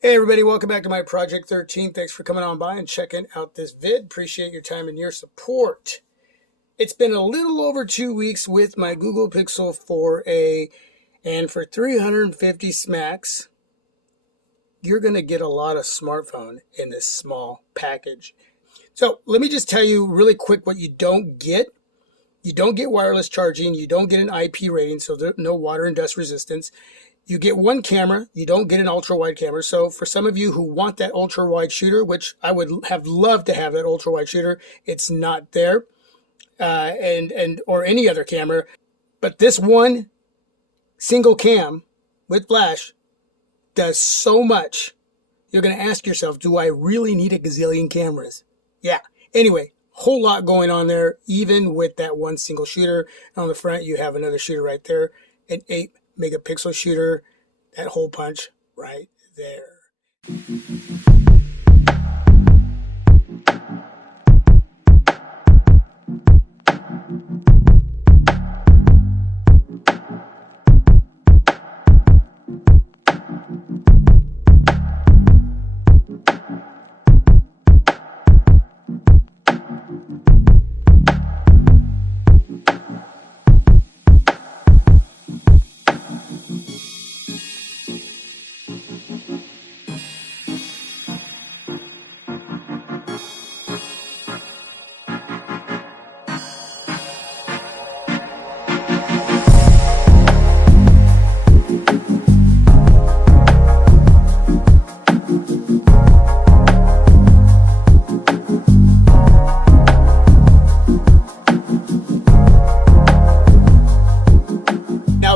Hey everybody, welcome back to my Project 13. Thanks for coming on by and checking out this vid. Appreciate your time and your support. It's been a little over 2 weeks with my Google Pixel 4a, and for 350 smacks, you're going to get a lot of smartphone in this small package. So let me just tell you really quick what you don't get. You don't get wireless charging. You don't get an IP rating, so there's no water and dust resistance. You get one camera. You don't get an ultra-wide camera. So for some of you who want that ultra-wide shooter, which I would have loved to have that ultra-wide shooter, it's not there, or any other camera. But this one single cam with flash does so much. You're going to ask yourself, do I really need a gazillion cameras? Yeah. Anyway, whole lot going on there, even with that one single shooter. On the front, you have another shooter right there, an 8 megapixel shooter, that hole punch right there.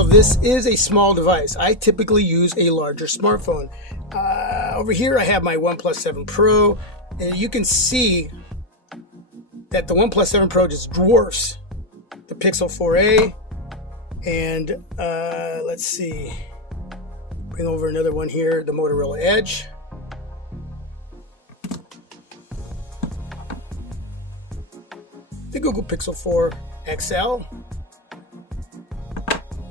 This is a small device. I typically use a larger smartphone. Over here I have my OnePlus 7 Pro, and you can see that the OnePlus 7 Pro just dwarfs the Pixel 4a. And let's see, bring over another one here, the Motorola Edge. The Google Pixel 4 XL.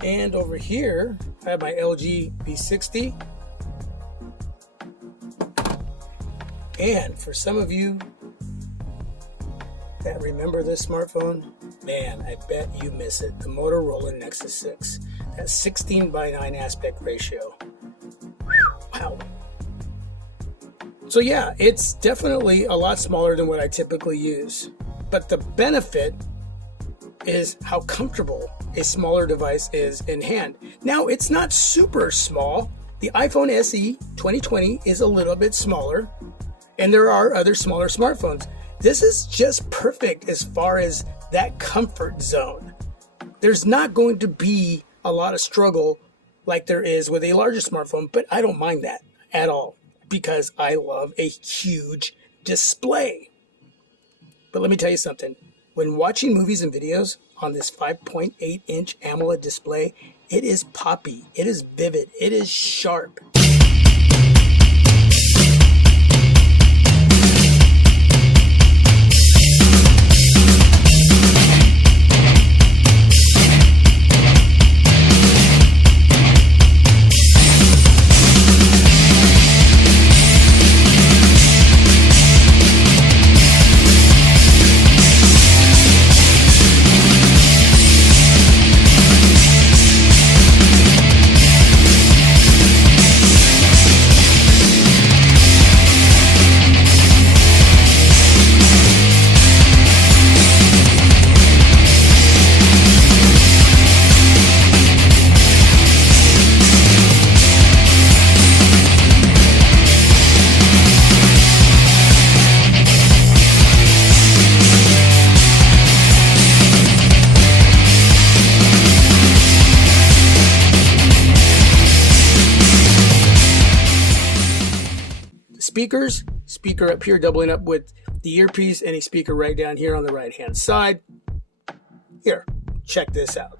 And over here, I have my LG V60. And for some of you that remember this smartphone, man, I bet you miss it. The Motorola Nexus 6. That 16:9 aspect ratio. Wow. So yeah, it's definitely a lot smaller than what I typically use. But the benefit is how comfortable a smaller device is in hand. Now, it's not super small. The iPhone SE 2020 is a little bit smaller, and there are other smaller smartphones. This is just perfect as far as that comfort zone. There's not going to be a lot of struggle like there is with a larger smartphone, but I don't mind that at all because I love a huge display. But let me tell you something. When watching movies and videos on this 5.8-inch AMOLED display, it is poppy, it is vivid, it is sharp. Speakers, speaker up here doubling up with the earpiece, and a speaker right down here on the right hand side. Here, check this out.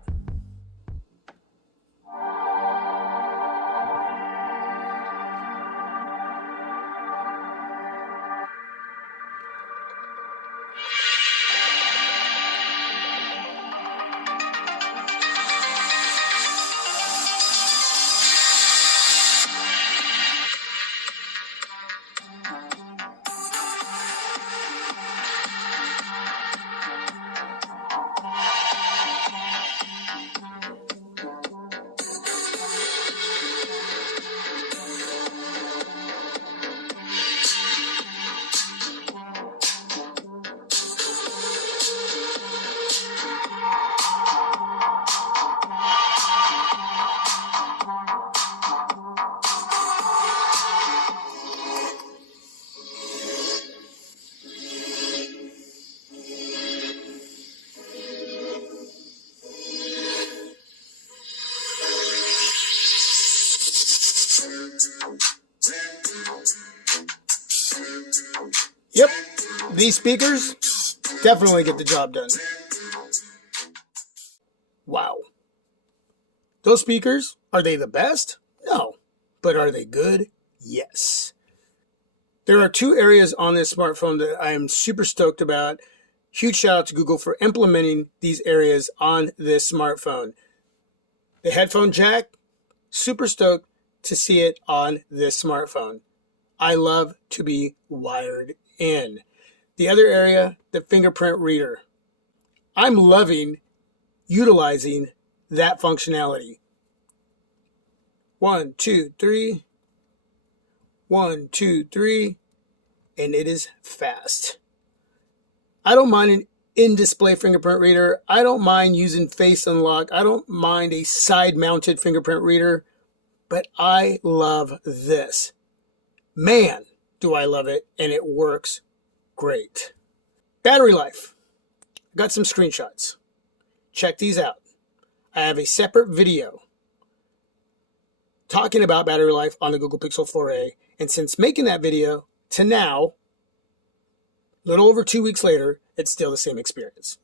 Yep, these speakers definitely get the job done. Wow. Those speakers, are they the best? No. But are they good? Yes. There are two areas on this smartphone that I am super stoked about. Huge shout out to Google for implementing these areas on this smartphone. The headphone jack, super stoked to see it on this smartphone. I love to be wired in. The other area, the fingerprint reader. I'm loving utilizing that functionality. 1, 2, 3. 1, 2, 3. And it is fast. I don't mind an in-display fingerprint reader. I don't mind using face unlock. I don't mind a side-mounted fingerprint reader. But I love this. Man, do I love it. And it works great. Battery life. Got some screenshots. Check these out. I have a separate video talking about battery life on the Google Pixel 4a. And since making that video to now, a little over 2 weeks later, it's still the same experience.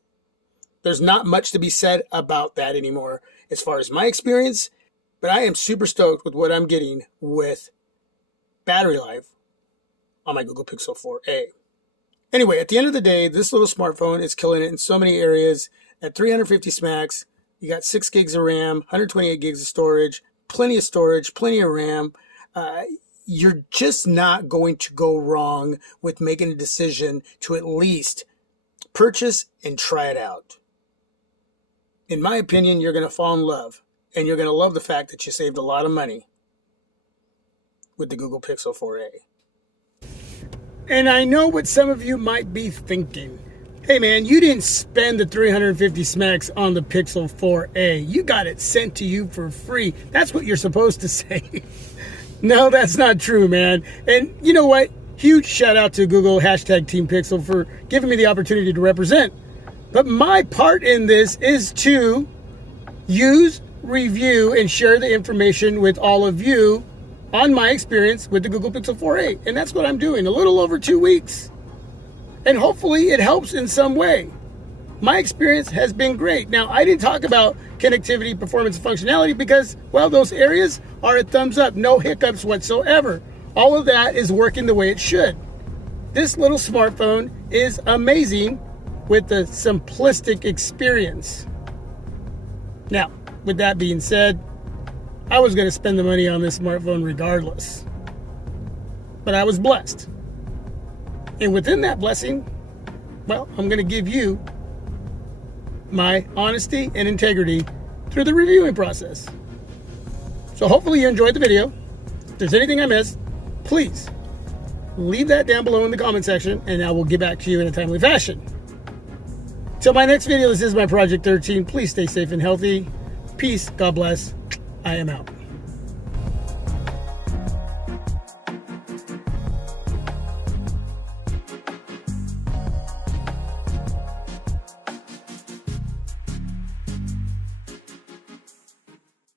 There's not much to be said about that anymore as far as my experience, but I am super stoked with what I'm getting with battery life on my Google Pixel 4a. Anyway, at the end of the day, this little smartphone is killing it in so many areas. At 350 smacks, you got 6 gigs of RAM, 128 gigs of storage, plenty of RAM. You're just not going to go wrong with making a decision to at least purchase and try it out. In my opinion, you're going to fall in love, and you're going to love the fact that you saved a lot of money with the Google Pixel 4a. And I know what some of you might be thinking. Hey man, you didn't spend the 350 smacks on the Pixel 4a. You got it sent to you for free. That's what you're supposed to say. No, that's not true, man. And you know what? Huge shout out to Google #teampixel for giving me the opportunity to represent. But my part in this is to use, review, and share the information with all of you on my experience with the Google Pixel 4a. And that's what I'm doing, a little over 2 weeks. And hopefully it helps in some way. My experience has been great. Now, I didn't talk about connectivity, performance, and functionality because, well, those areas are a thumbs up. No hiccups whatsoever. All of that is working the way it should. This little smartphone is amazing with the simplistic experience. Now, with that being said, I was going to spend the money on this smartphone regardless. But I was blessed. And within that blessing, well, I'm going to give you my honesty and integrity through the reviewing process. So hopefully you enjoyed the video. If there's anything I missed, please leave that down below in the comment section and I will get back to you in a timely fashion. Till my next video, this is my Project 13. Please stay safe and healthy. Peace. God bless. I am out.